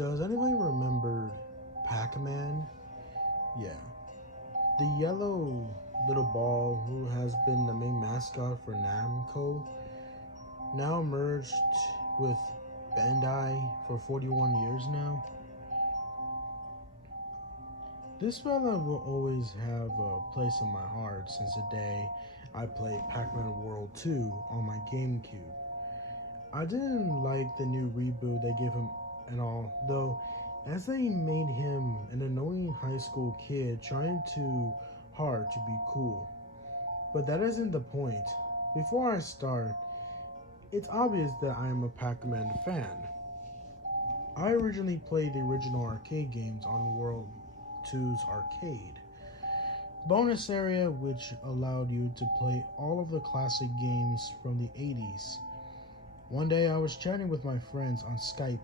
Does anybody remember Pac-Man? Yeah. The yellow little ball who has been the main mascot for Namco now merged with Bandai for 41 years now. This fella will always have a place in my heart since the day I played Pac-Man World 2 on my GameCube. I didn't like the new reboot they gave him and all, though, as they made him an annoying high school kid trying too hard to be cool. But that isn't the point. Before I start, it's obvious that I am a Pac-Man fan. I originally played the original arcade games on World 2's arcade bonus area, which allowed you to play all of the classic games from the 80s. One day I was chatting with my friends on Skype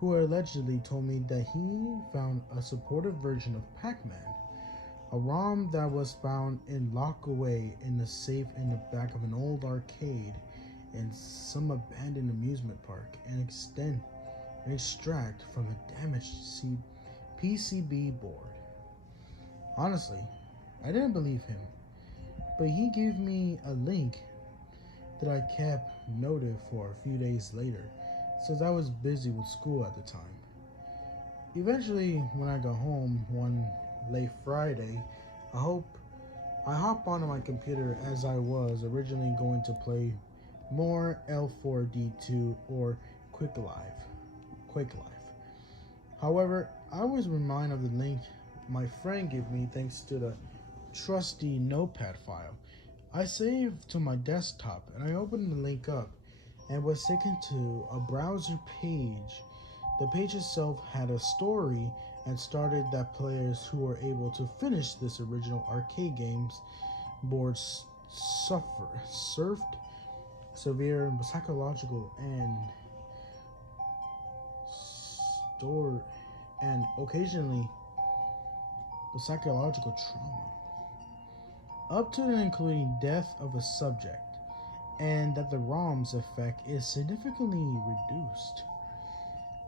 who allegedly told me that he found a supported version of Pac-Man, a ROM that was found and locked away in a safe in the back of an old arcade in some abandoned amusement park, and extract from a damaged PCB board. Honestly, I didn't believe him, but he gave me a link that I kept noted for a few days later, since I was busy with school at the time. Eventually, when I got home one late Friday, I hopped onto my computer as I was originally going to play more L4D2 or Quick Life. However, I was reminded of the link my friend gave me thanks to the trusty notepad file I saved to my desktop, and I opened the link up and was taken to a browser page. The page itself had a story and started that players who were able to finish this original arcade games board surfed severe psychological and occasionally the psychological trauma, up to and including death of a subject, and that the ROM's effect is significantly reduced.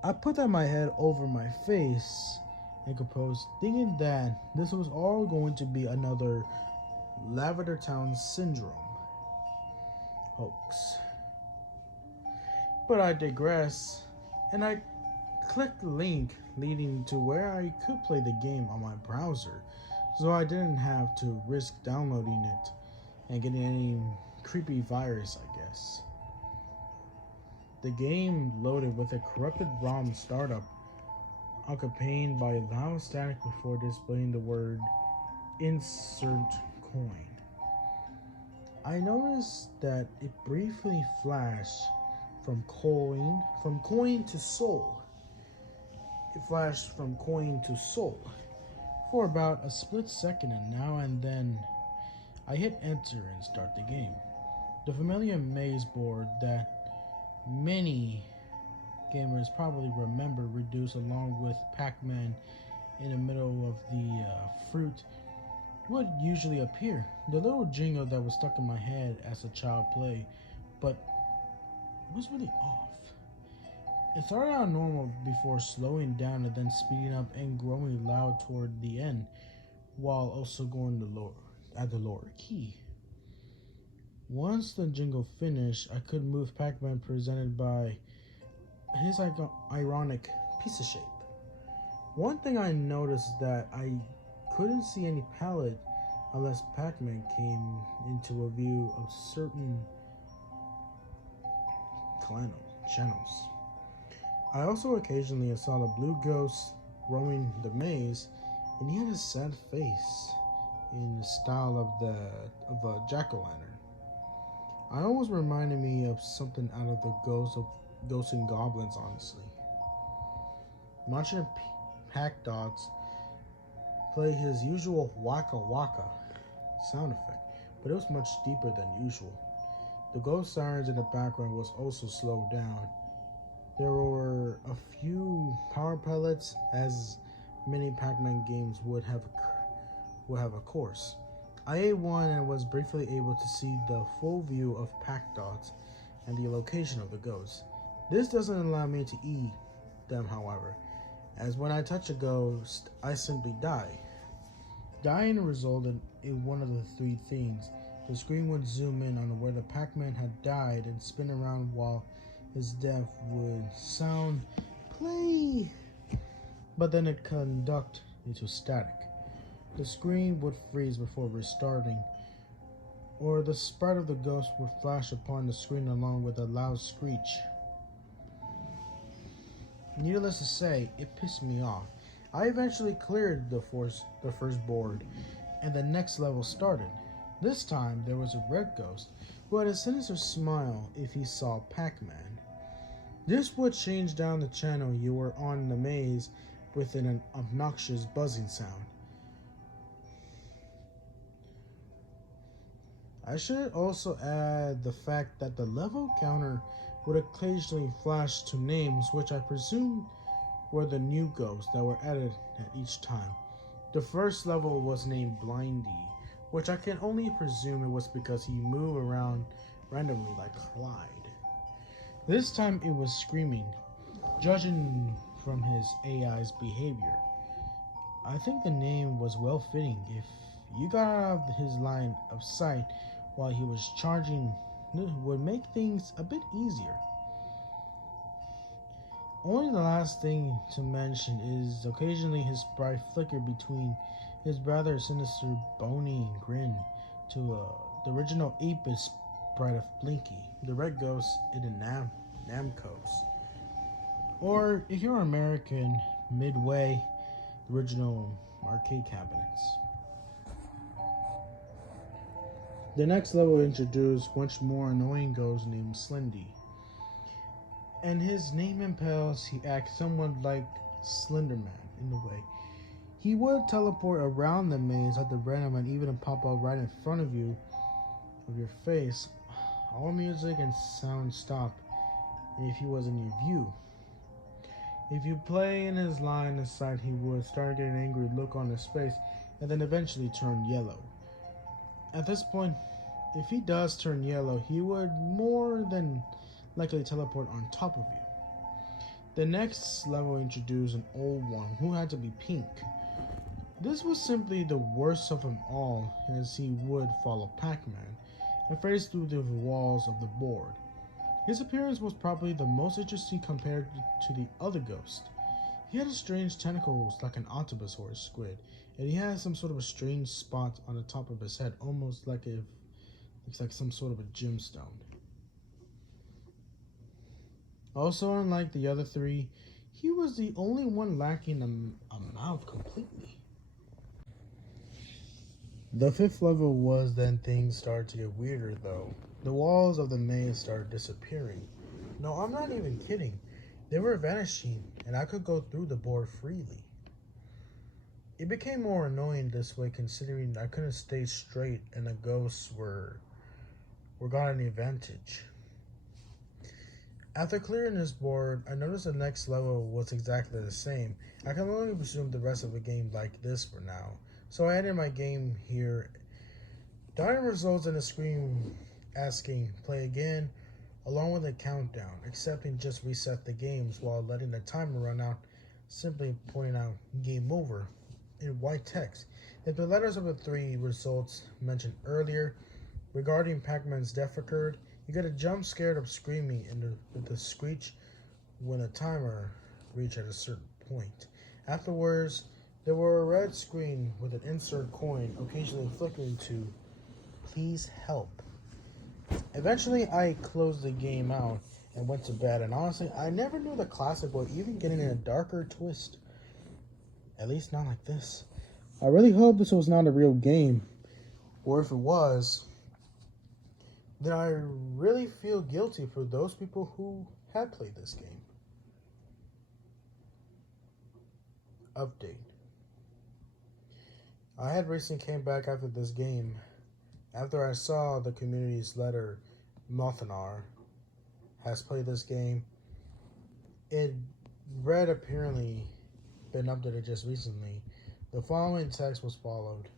I put that my head over my face and composed, thinking that this was all going to be another Lavender Town syndrome hoax. But I digress, and I clicked the link leading to where I could play the game on my browser, so I didn't have to risk downloading it and getting any creepy virus, I guess. The game loaded with a corrupted ROM startup, accompanied by loud static before displaying the word insert coin. I noticed that it briefly flashed from coin to soul. It flashed from coin to soul for about a split second, and now and then I hit enter and start the game. The familiar maze board that many gamers probably remember reduced along with Pac-Man in the middle of the fruit would usually appear. The little jingle that was stuck in my head as a child play, but it was really off. It started out normal before slowing down and then speeding up and growing loud toward the end, while also going at the lower key. Once the jingle finished, I could move Pac-Man presented by his ironic piece of shape. One thing I noticed is that I couldn't see any palette unless Pac-Man came into a view of certain channels. I also occasionally saw the blue ghost roaming the maze, and he had a sad face in the style of a jack-o'-lantern. I almost reminded me of something out of the Ghosts and Goblins, honestly. Watching Pac Dots play his usual waka waka sound effect, but it was much deeper than usual. The ghost sirens in the background was also slowed down. There were a few power pellets, as many Pac-Man games would have of course. I ate one and was briefly able to see the full view of Pac Dots and the location of the ghosts. This doesn't allow me to eat them, however, as when I touch a ghost, I simply die. Dying resulted in one of the three things. The screen would zoom in on where the Pac-Man had died and spin around while his death would sound play, but then it conduct into static. The screen would freeze before restarting, or the sprite of the ghost would flash upon the screen along with a loud screech. Needless to say, it pissed me off. I eventually cleared the first board, and the next level started. This time, there was a red ghost who had a sinister smile if he saw Pac-Man. This would change down the channel you were on in the maze with an obnoxious buzzing sound. I should also add the fact that the level counter would occasionally flash to names which I presume were the new ghosts that were added at each time. The first level was named Blindy, which I can only presume it was because he moved around randomly like Clyde. This time it was Screaming, judging from his AI's behavior. I think the name was well fitting. If you got out of his line of sight while he was charging, it would make things a bit easier. Only the last thing to mention is occasionally his sprite flickered between his rather sinister bony grin to the original 8-bit sprite of Blinky, the red ghost in the Namco's. Or, if you're American, Midway, the original arcade cabinets. The next level introduced much more annoying ghost named Slendy. And his name impels he acts somewhat like Slenderman in a way. He would teleport around the maze at the random and even pop up right in front of you, of your face. All music and sound stop if he was in your view. If you play in his line of sight, he would start getting an angry look on his face and then eventually turn yellow. At this point, if he does turn yellow, he would more than likely teleport on top of you. The next level introduced an old one who had to be pink. This was simply the worst of them all, as he would follow Pac-Man and phase through the walls of the board. His appearance was probably the most interesting compared to the other ghost. He had a strange tentacles like an octopus or a squid, and he had some sort of a strange spot on the top of his head, almost like it looks like some sort of a gemstone. Also, unlike the other three, he was the only one lacking a mouth completely. The fifth level was then things started to get weirder though. The walls of the maze started disappearing. No, I'm not even kidding. They were vanishing and I could go through the board freely. It became more annoying this way considering I couldn't stay straight and the ghosts were got an advantage. After clearing this board, I noticed the next level was exactly the same. I can only presume the rest of the game like this for now. So I ended my game here. Dying results in a screen asking play again, along with a countdown, accepting just reset the games while letting the timer run out, simply pointing out game over in white text. If the letters of the three results mentioned earlier regarding Pac-Man's death occurred, you get a jump scared of screaming with the screech when a timer reached at a certain point. Afterwards, there were a red screen with an insert coin occasionally flickering to please help. Eventually, I closed the game out and went to bed, and honestly, I never knew the classic would even get in a darker twist. At least not like this. I really hope this was not a real game, or if it was, then I really feel guilty for those people who had played this game. Update. I had recently came back after this game, after I saw the community's letter, Mothanar has played this game. It read apparently been updated just recently. The following text was followed.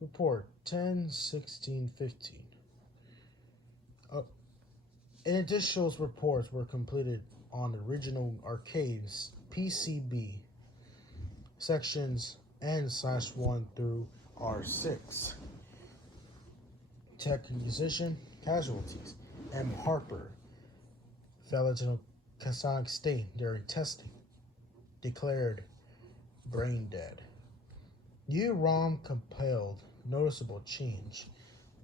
Report 10/16/15. In additional reports were completed on original arcades PCB sections N/1 through R6. Tech musician casualties. M. Harper fell into a catatonic state during testing. Declared brain dead. U-ROM compiled noticeable change.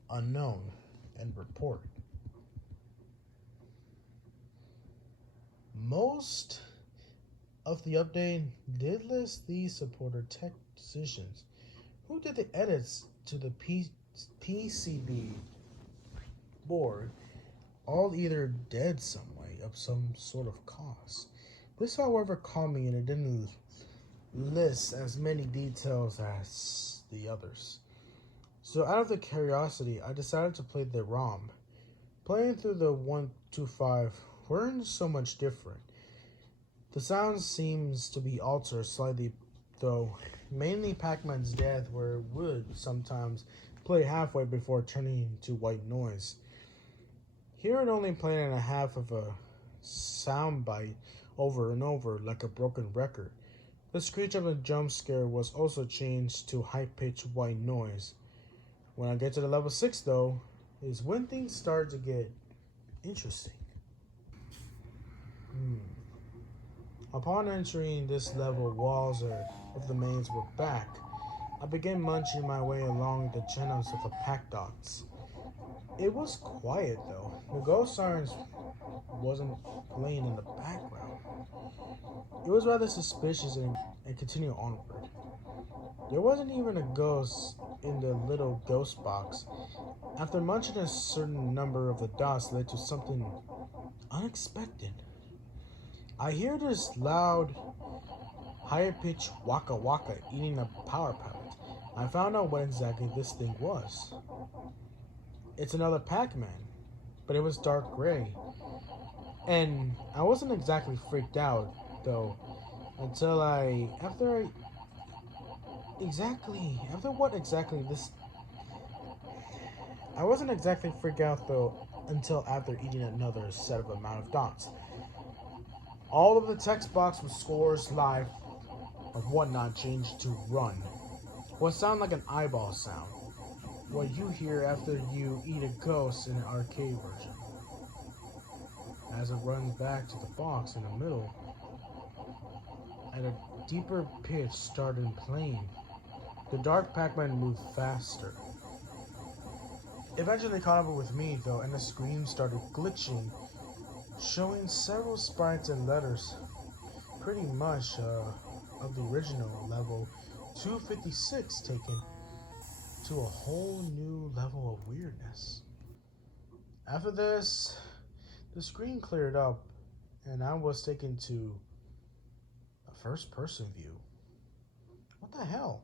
Unknown and report. Most of the update did list these supported tech decisions. Who did the edits to the PCB board? All either dead some way of some sort of cause. This, however, caught me and it didn't list as many details as the others. So out of the curiosity, I decided to play the ROM. Playing through the 125 weren't so much different. The sound seems to be altered slightly, though mainly Pac-Man's death, where it would sometimes play halfway before turning to white noise. Here it only played in a half of a sound bite over and over like a broken record. The screech of a jump scare was also changed to high-pitched white noise. When I get to the level 6 though, is when things start to get interesting. Upon entering this level, walls of the maze were back. I began munching my way along the channels of the pack dots. It was quiet though. The ghost sirens wasn't playing in the background. It was rather suspicious and continued onward. There wasn't even a ghost in the little ghost box. After munching, a certain number of the dots led to something unexpected. I hear this loud, higher-pitched waka waka eating a power pellet. I found out what exactly this thing was. It's another Pac-Man, but it was dark gray. And I wasn't exactly freaked out, though, until after what exactly this... I wasn't exactly freaked out, though, until after eating another set of amount of dots. All of the text box with scores, live, or whatnot changed to run. What sounded like an eyeball sound. What you hear after you eat a ghost in an arcade version. As it runs back to the box in the middle, at a deeper pitch started playing. The dark Pac-Man moved faster. Eventually caught up with me though, and the screen started glitching, showing several sprites and letters, pretty much of the original level 256 taken to a whole new level of weirdness. After this, the screen cleared up and I was taken to a first-person view. What the hell?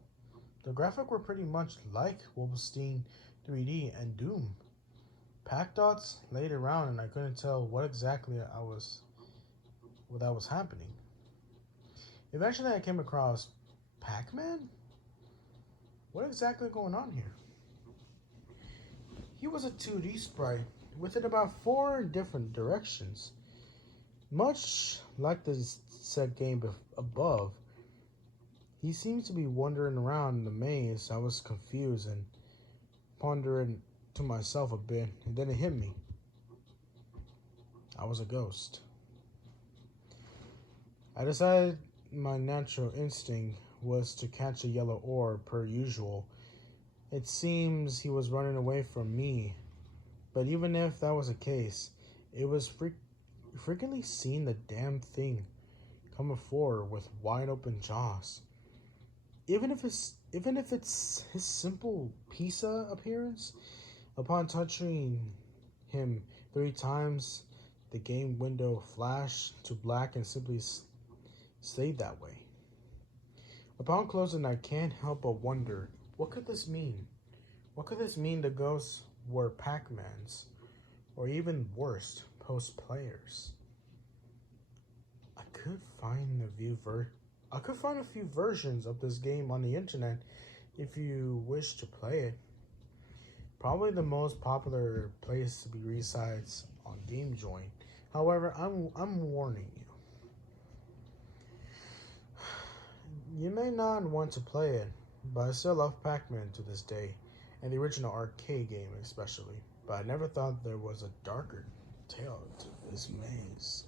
The graphics were pretty much like Wolfenstein 3D and Doom. Pack dots laid around and I couldn't tell what exactly was happening. Eventually I came across Pac-Man? What exactly going on here? He was a 2D sprite within about 4 different directions. Much like the said game above, he seems to be wandering around in the maze. I was confused and pondering to myself a bit, and then it hit me. I was a ghost. I decided my natural instinct was to catch a yellow orb per usual. It seems he was running away from me, but even if that was the case, it was frequently seeing the damn thing coming forward with wide open jaws. Even if it's his simple pizza appearance, upon touching him 3 times, the game window flashed to black and simply stayed that way. Upon closing, I can't help but wonder, what could this mean? What could this mean the ghosts were Pac-Mans, or even worse, post players? I could find a few versions of this game on the internet if you wish to play it. Probably the most popular place to be resides on Game Join. However, I'm warning you. You may not want to play it, but I still love Pac-Man to this day, and the original arcade game especially. But I never thought there was a darker tale to this maze.